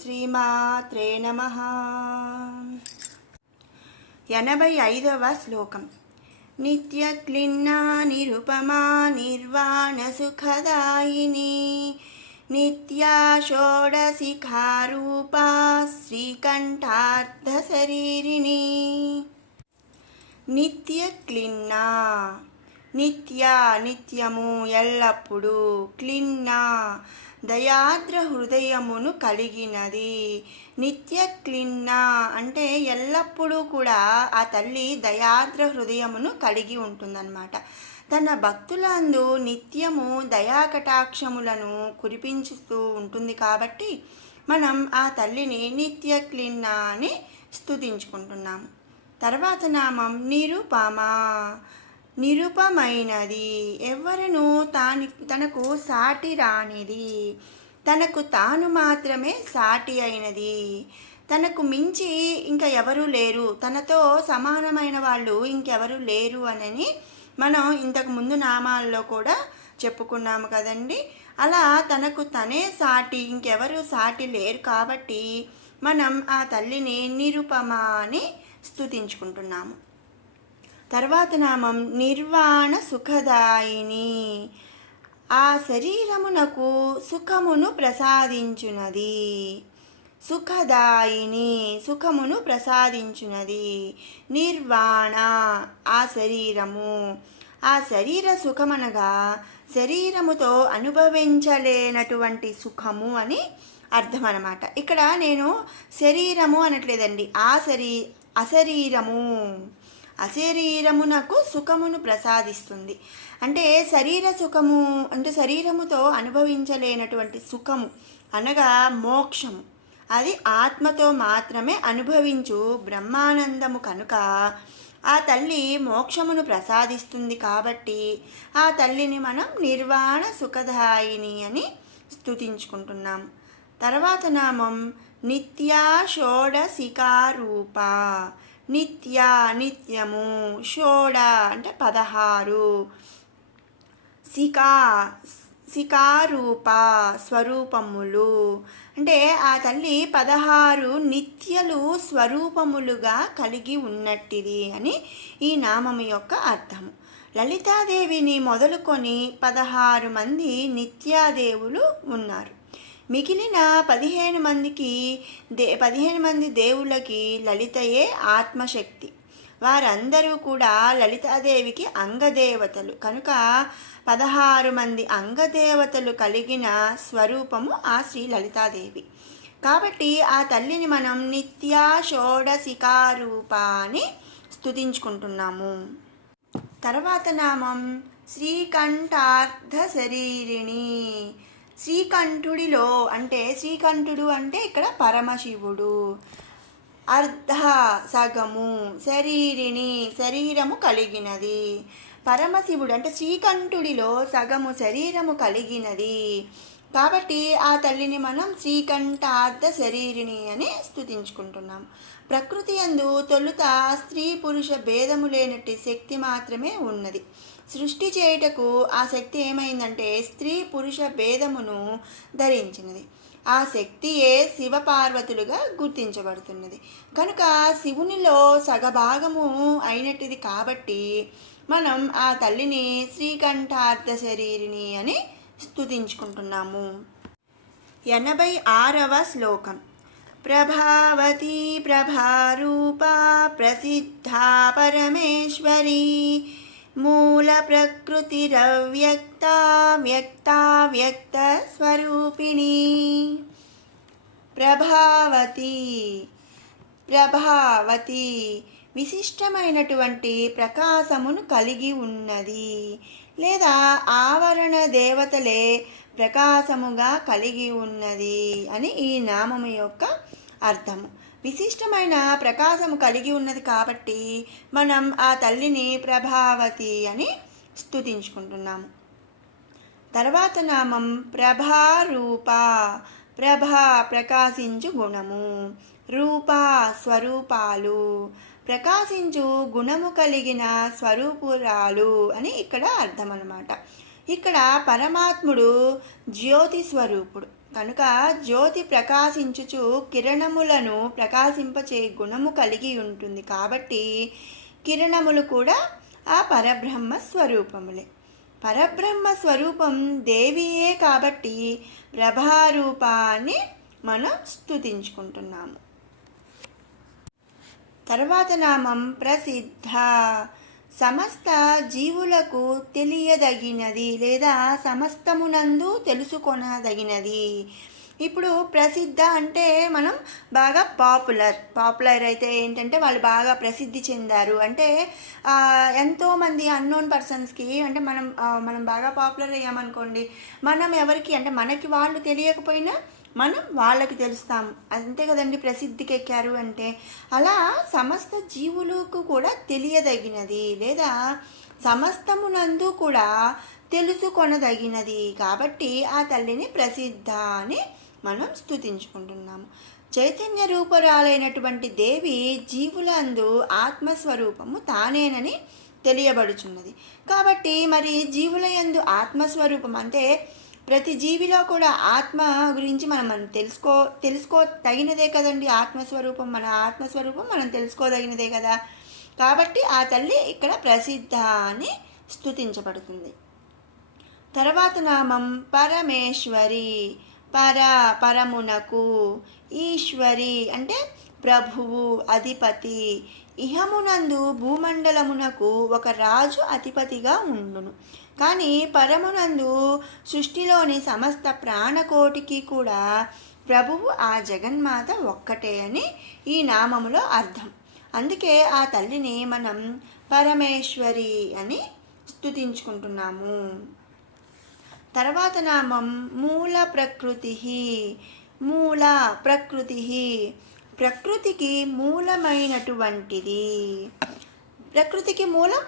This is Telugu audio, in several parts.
శ్రీమాత్రే నమః. 85వ శ్లోకం. నిత్యక్లిన్నా నిరుపమా నిర్వాణసుఖదాయిని నిత్యా షోడశిఖారూపా శ్రీకంఠార్ధశరీరిణి. నిత్యక్లిన్నా నిత్య నిత్యము ఎల్లప్పుడూ, క్లిన్నా దయాద్ర హృదయమును కలిగినది. నిత్య క్లిన్నా అంటే ఎల్లప్పుడూ కూడా ఆ తల్లి దయాద్ర హృదయమును కలిగి ఉంటుందన్నమాట. తన భక్తులందు నిత్యము దయాకటాక్షములను కురిపించుతూ ఉంటుంది కాబట్టి మనం ఆ తల్లిని నిత్య క్లిన్నా అని స్తుతించుకుంటున్నాము. తర్వాత నామం నిరుపమా, నిరుపమైనది, ఎవరను తనకు సాటి రానిది, తనకు తాను మాత్రమే సాటి అయినది, తనకు మించి ఇంకా ఎవరూ లేరు, తనతో సమానమైన వాళ్ళు ఇంకెవరు లేరు అని మనం ఇంతకు ముందు నామాల్లో కూడా చెప్పుకున్నాము కదండి. అలా తనకు తనే సాటి, ఇంకెవరు సాటి లేరు కాబట్టి మనం ఆ తల్లిని నిరుపమ అని స్తుతించుకుంటున్నాము. తర్వాత నామం నిర్వాణ సుఖదాయిని, ఆ శరీరమునకు సుఖమును ప్రసాదించునది. సుఖదాయిని సుఖమును ప్రసాదించునది. నిర్వాణ ఆ శరీరము, ఆ శరీర సుఖమనగా శరీరముతో అనుభవించలేనటువంటి సుఖము అని అర్థం అన్నమాట. ఇక్కడ నేను శరీరము అనట్లేదండి, అశరీరము, అశరీరమునకు సుఖమును ప్రసాదిస్తుంది. అంటే శరీర సుఖము అంటే శరీరముతో అనుభవించలేనటువంటి సుఖము అనగా మోక్షము, అది ఆత్మతో మాత్రమే అనుభవించు బ్రహ్మానందము కనుక ఆ తల్లి మోక్షమును ప్రసాదిస్తుంది. కాబట్టి ఆ తల్లిని మనం నిర్వాణ సుఖదాయిని అని స్తుతించుకుంటున్నాం. తర్వాత నామం నిత్యా షోడశిఖారూప, నిత్య నిత్యము, షోడ అంటే 16, శిఖారూప స్వరూపములు, అంటే ఆ తల్లి 16 నిత్యలు స్వరూపములుగా కలిగి ఉన్నట్టిది అని ఈ నామము యొక్క అర్థము. లలితాదేవిని మొదలుకొని 16 మంది నిత్యాదేవులు ఉన్నారు. మిగిలిన 15 మంది దేవుళ్ళకి లలితయే ఆత్మశక్తి. వారందరూ కూడా లలితాదేవికి అంగదేవతలు కనుక 16 మంది అంగదేవతలు కలిగిన స్వరూపము ఆ శ్రీ లలితాదేవి. కాబట్టి ఆ తల్లిని మనం నిత్యా షోడశిఖారూప అని స్తుతించుకుంటున్నాము. తర్వాత నామం శ్రీకంఠార్ధ శరీరిణి. శ్రీకంఠుడిలో అంటే శ్రీకంఠుడు అంటే ఇక్కడ పరమశివుడు, అర్ధ సగము, శరీరిణి శరీరము కలిగినది. పరమశివుడు అంటే శ్రీకంఠుడిలో సగము శరీరము కలిగినది కాబట్టి ఆ తల్లిని మనం శ్రీకంఠార్ధ శరీరిణి అని స్తుతించుకుంటున్నాం. ప్రకృతి యందు తొలుత స్త్రీ పురుష భేదము లేనట్టి శక్తి మాత్రమే ఉన్నది. సృష్టి చేయుటకు ఆ శక్తి ఏమైందంటే స్త్రీ పురుష భేదమును ధరించినది. ఆ శక్తియే శివపార్వతులుగా గుర్తించబడుతున్నది కనుక శివునిలో సగభాగము అయినట్టుది కాబట్టి మనం ఆ తల్లిని శ్రీకంఠార్ధ శరీరిణి అని స్తుతించుకుంటున్నాము. 86వ శ్లోకం. ప్రభావతి ప్రభారూపా ప్రసిద్ధా పరమేశ్వరీ మూల ప్రకృతిరవ్యక్తా వ్యక్తా వ్యక్త స్వరూపిణి. ప్రభావతి ప్రభావతి విశిష్టమైనటువంటి ప్రకాశమును కలిగి ఉన్నది, లేదా ఆవరణ దేవతలే ప్రకాశముగా కలిగి ఉన్నది అని ఈ నామము యొక్క అర్థము. విశిష్టమైన ప్రకాశము కలిగి ఉన్నది కాబట్టి మనం ఆ తల్లిని ప్రభావతి అని స్తుతించుకుంటున్నాము. తర్వాత నామం ప్రభారూప. ప్రభా ప్రకాశించు గుణము, రూప స్వరూపాలు, ప్రకాశించు గుణము కలిగిన స్వరూపురాలు అని ఇక్కడ అర్థం అన్నమాట. ఇక్కడ పరమాత్ముడు జ్యోతి స్వరూపుడు కనుక జ్యోతి ప్రకాశించుచు కిరణములను ప్రకాశింపచే గుణము కలిగి ఉంటుంది. కాబట్టి కిరణములు కూడా ఆ పరబ్రహ్మ స్వరూపములే. పరబ్రహ్మ స్వరూపం దేవియే కాబట్టి ప్రభారూపాన్ని మనం స్తుతించుకుంటున్నాము. తర్వాత నామం ప్రసిద్ధ. సమస్త జీవులకు తెలియదగినది లేదా సమస్తమునందు తెలుసుకొనదగినది. ఇప్పుడు ప్రసిద్ధ అంటే మనం బాగా పాపులర్ అయితే ఏంటంటే వాళ్ళు బాగా ప్రసిద్ధి చెందారు అంటే ఎంతోమంది అన్నోన్ పర్సన్స్కి అంటే మనం బాగా పాపులర్ అయ్యామనుకోండి, మనం ఎవరికి అంటే మనకి వాళ్ళు తెలియకపోయినా మనం వాళ్ళకి తెలుస్తాము, అంతే కదండి ప్రసిద్ధికి ఎక్కారు అంటే. అలా సమస్త జీవులకు కూడా తెలియదగినది లేదా సమస్తమునందు కూడా తెలుసుకొనదగినది కాబట్టి ఆ తల్లిని ప్రసిద్ధ అని మనం స్తుతించుకుంటున్నాము. చైతన్య రూపరాలైనటువంటి దేవి జీవులందు ఆత్మస్వరూపము తానేనని తెలియబడుచున్నది. కాబట్టి మరి జీవుల యందు ఆత్మస్వరూపం అంటే ప్రతి జీవిలో కూడా ఆత్మ గురించి మనం తెలుసుకో తగినదే కదండి. ఆత్మస్వరూపం మన ఆత్మస్వరూపం మనం తెలుసుకోదగినదే కదా. కాబట్టి ఆ తల్లి ఇక్కడ ప్రసిద్ధ అని స్తుతించబడుతుంది. తర్వాత నామం పరమేశ్వరి. పరమునకు, ఈశ్వరి అంటే ప్రభువు, అధిపతి. ఇహమునందు భూమండలమునకు ఒక రాజు అధిపతిగా ఉండును. కానీ పరమునందు సృష్టిలోని సమస్త ప్రాణకోటికి కూడా ప్రభువు ఆ జగన్మాత ఒక్కటే అని ఈ నామములో అర్థం. అందుకే ఆ తల్లిని మనం పరమేశ్వరి అని స్తుతించుకుంటున్నాము. తర్వాత నామం మూల ప్రకృతి. మూల ప్రకృతి ప్రకృతికి మూలమైనటువంటిది. ప్రకృతికి మూలం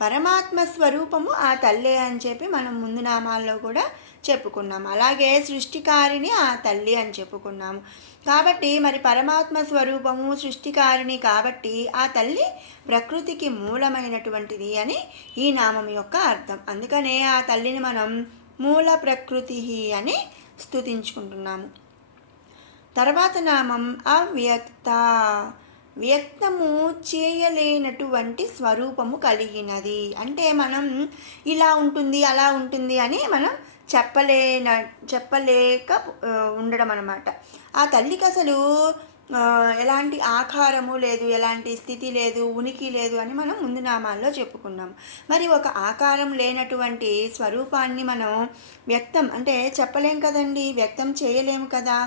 పరమాత్మ స్వరూపము ఆ తల్లే అని చెప్పి మనం ముందు నామాల్లో కూడా చెప్పుకున్నాము. అలాగే సృష్టికారిని ఆ తల్లి అని చెప్పుకున్నాము. కాబట్టి మరి పరమాత్మ స్వరూపము సృష్టికారిణి కాబట్టి ఆ తల్లి ప్రకృతికి మూలమైనటువంటిది అని ఈ నామం యొక్క అర్థం. అందుకనే ఆ తల్లిని మనం మూల ప్రకృతి అని స్తుతించుకుంటున్నాము. తర్వాత నామం అవ్యక్త. వ్యక్తము చేయలేనటువంటి స్వరూపము కలిగినది. అంటే మనం ఇలా ఉంటుంది అలా ఉంటుంది అని మనం చెప్పలేక ఉండడం అన్నమాట. ఆ తల్లికి అసలు ఎలాంటి ఆకారము లేదు, ఎలాంటి స్థితి లేదు, ఉనికి లేదు అని మనం ముందు నామాల్లో చెప్పుకున్నాం. మరి ఒక ఆకారం లేనటువంటి స్వరూపాన్ని మనం వ్యక్తం అంటే చెప్పలేం కదండి, వ్యక్తం చేయలేము కదా.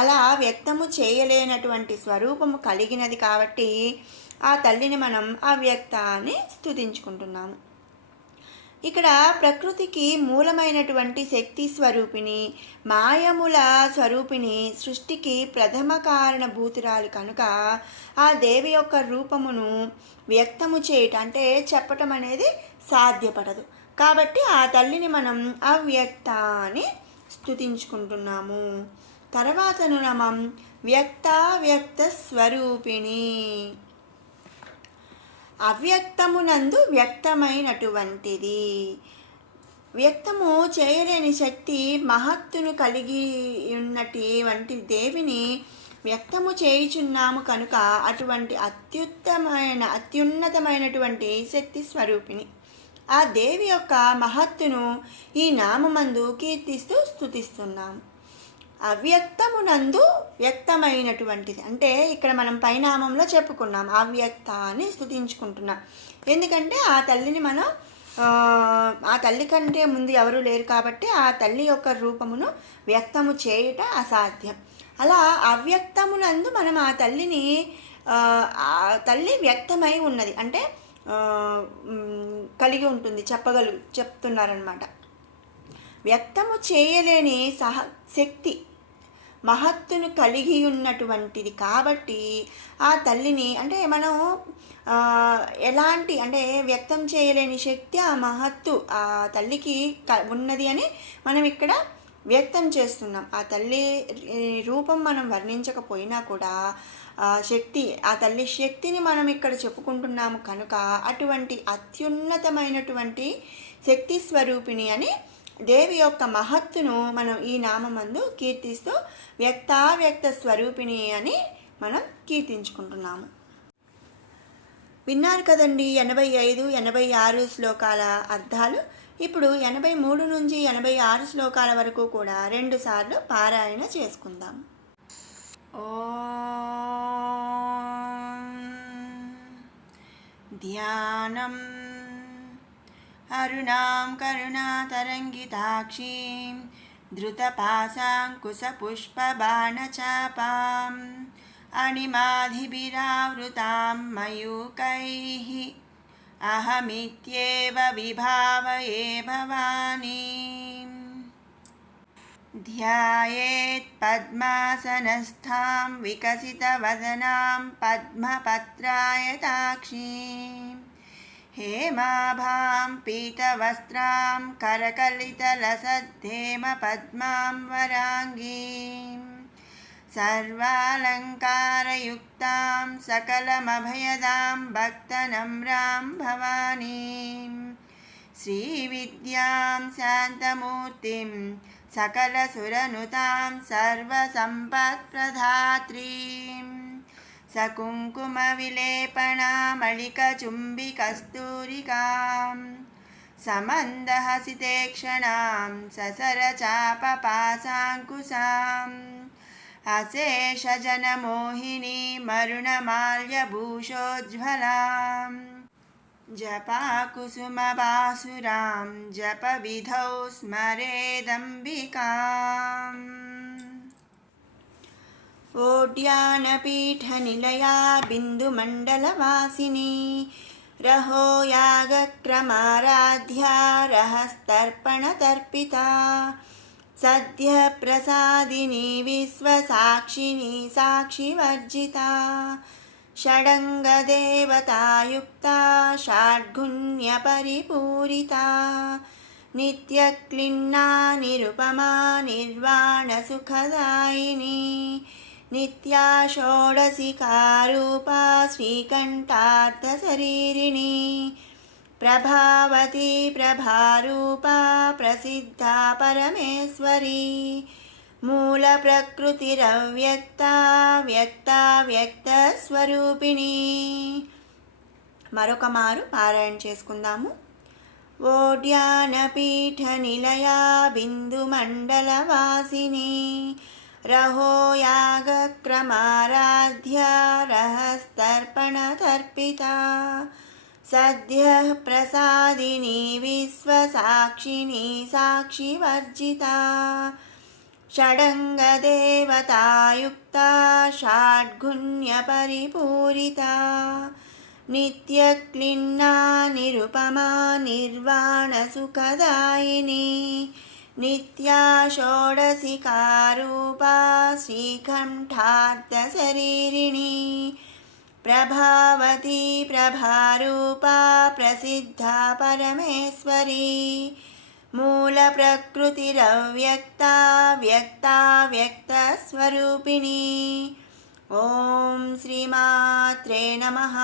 అలా వ్యక్తము చేయలేనటువంటి స్వరూపము కలిగినది కాబట్టి ఆ తల్లిని మనం అవ్యక్త అని స్తుతించుకుంటున్నాము. ఇక్కడ ప్రకృతికి మూలమైనటువంటి శక్తి స్వరూపిణి, మాయముల స్వరూపిణి, సృష్టికి ప్రథమ కారణభూతురాలు కనుక ఆ దేవి యొక్క రూపమును వ్యక్తము చేయటం అంటే చెప్పటం అనేది సాధ్యపడదు. కాబట్టి ఆ తల్లిని మనం అవ్యక్త అని స్తుతించుకుంటున్నాము. తర్వాతను నామం వ్యక్తావ్యక్త స్వరూపిణి. అవ్యక్తమునందు వ్యక్తమైనటువంటిది. వ్యక్తము చేయలేని శక్తి మహత్తును కలిగి ఉన్నటువంటి దేవిని వ్యక్తము చేయుచున్నాము కనుక అటువంటి అత్యున్నతమైనటువంటి శక్తి స్వరూపిణి ఆ దేవి యొక్క మహత్తును ఈ నామమందు కీర్తిస్తూ స్తుతిస్తున్నాము. అవ్యక్తమునందు వ్యక్తమైనటువంటిది అంటే ఇక్కడ మనం పైనామంలో చెప్పుకున్నాం అవ్యక్త అని స్తుతించుకుంటున్నాం. ఎందుకంటే ఆ తల్లిని మనం ఆ తల్లి కంటే ముందు ఎవరూ లేరు కాబట్టి ఆ తల్లి యొక్క రూపమును వ్యక్తము చేయుట అసాధ్యం. అలా అవ్యక్తమునందు మనం ఆ తల్లిని ఆ తల్లి వ్యక్తమై ఉన్నది అంటే కలిగి ఉంటుంది చెప్తున్నారనమాట. వ్యక్తము చేయలేని శక్తి మహత్తును కలిగి ఉన్నటువంటిది కాబట్టి ఆ తల్లిని అంటే మనం ఎలాంటి అంటే వ్యక్తం చేయలేని శక్తి ఆ మహత్తు ఆ తల్లికి ఉన్నది అని మనం ఇక్కడ వ్యక్తం చేస్తున్నాం. ఆ తల్లి రూపం మనం వర్ణించకపోయినా కూడా ఆ తల్లి శక్తిని మనం ఇక్కడ చెప్పుకుంటున్నాము కనుక అటువంటి అత్యున్నతమైనటువంటి శక్తి స్వరూపిణి అని దేవి యొక్క మహత్తును మనం ఈ నామందు కీర్తిస్తూ వ్యక్తావ్యక్త స్వరూపిణి అని మనం కీర్తించుకుంటున్నాము. విన్నారు కదండి 85, 86 శ్లోకాల అర్థాలు. ఇప్పుడు 83 నుంచి 86 శ్లోకాల వరకు కూడా 2 సార్లు పారాయణ చేసుకుందాం. ఓం ధ్యానం అరుణాం కరుణాతరంగితాక్షీం ధృతపాశాంకుశపుష్పబాణచాపాం అణిమాధిభిరావృతాం మయూకైః అహమిత్యేవ విభావయే భవానీం. ధ్యాయేత్ పద్మాసనస్థాం వికసితవదనాం పద్మపత్రాయతాక్షీం హేమాభాం పీతవస్త్రాం కరకలితలసద్ధేమపద్మాం వరాంగీం సర్వాలంకారయుక్తాం సకలమభయదాం భక్తనమ్రాం భవానీం శ్రీవిద్యాం శాంతమూర్తిం సకలసురనుతాం సర్వసంపత్ప్రదాత్రీం సకుంకుమవిలేపనామళికచుంబికస్తూరికాం సమందహసితేక్షణాం ససరచాపపాశాంకుశాం అశేషజనమోహినీ మరుణమాల్యభూషోజ్వలాం జపాకుసుమబాసురాం జపవిధౌ స్మరేదంబికాం. ఓడ్యానపీఠనిలయా బిందుమండలవాసిని రహో యాగక్రమారాధ్యా రహస్తర్పణతర్పితా సద్య ప్రసాదిని విశ్వసాక్షిని సాక్షివర్జితా షడంగదేవతాయుక్తా షాడ్గుణ్యపరిపూరితా నిత్యక్లిన్నా నిరుపమా నిర్వాణసుఖదాయిని నిత్యా షోడశికారూపా శ్రీకంఠార్థశరీరిణి ప్రభావతి ప్రభారూపా ప్రసిద్ధా పరమేశ్వరీ మూల ప్రకృతిరవ్యక్తా వ్యక్తా వ్యక్త స్వరూపిణి. మరొక మారు పారాయణ చేసుకుందాము. ఓడ్యానపీఠ నిలయా బిందుమండలవాసిని రహో యాగక్రమారాధ్యా రహస్తర్పణతర్పితా సద్య ప్రసాదిని విశ్వసాక్షిని సాక్షివర్జితా షడంగదేవతాయుక్తా షాడ్గుణ్యపరిపూరితా నిత్యక్లిన్నా నిరుపమా నిర్వాణసుఖదాయిని నిత్యా షోడశికారూపా శ్రీకంఠార్థశరీరిణి ప్రభావతి ప్రభారూపా ప్రసిద్ధా పరమేశ్వరీ మూల ప్రకృతిరవ్యక్తా వ్యక్తా వ్యక్త స్వరూపిణి. ఓం శ్రీమాత్రే నమః.